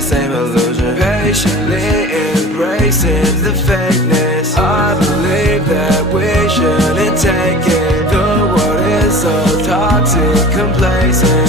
the same illusion, patiently embracing the fakeness. I believe that we shouldn't take it. The world is so toxic, complacent.